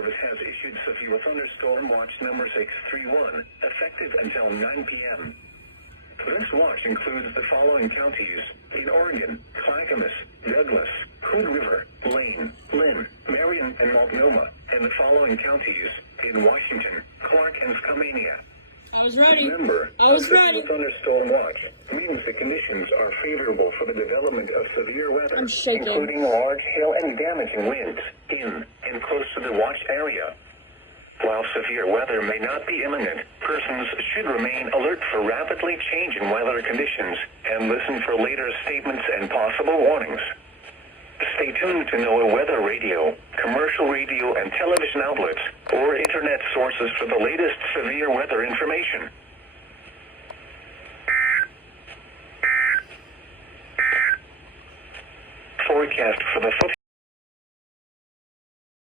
Service has issued severe thunderstorm watch number 631, effective until 9 p.m. This watch includes the following counties: in Oregon, Clackamas, Douglas, Hood River, Lane, Lynn, Marion, and Multnomah, and the following counties: in Washington, Clark, and Skamania. I was ready. Remember, I was ready. The thunderstorm watch means the conditions are favorable for the development of severe weather, I'm shaking. including large hail and damaging winds in and close to the watch area. While severe weather may not be imminent, persons should remain alert for rapidly changing weather conditions and listen for later statements and possible warnings. Stay tuned to NOAA weather radio, commercial radio and television outlets, or internet sources for the latest severe weather information. Forecast for the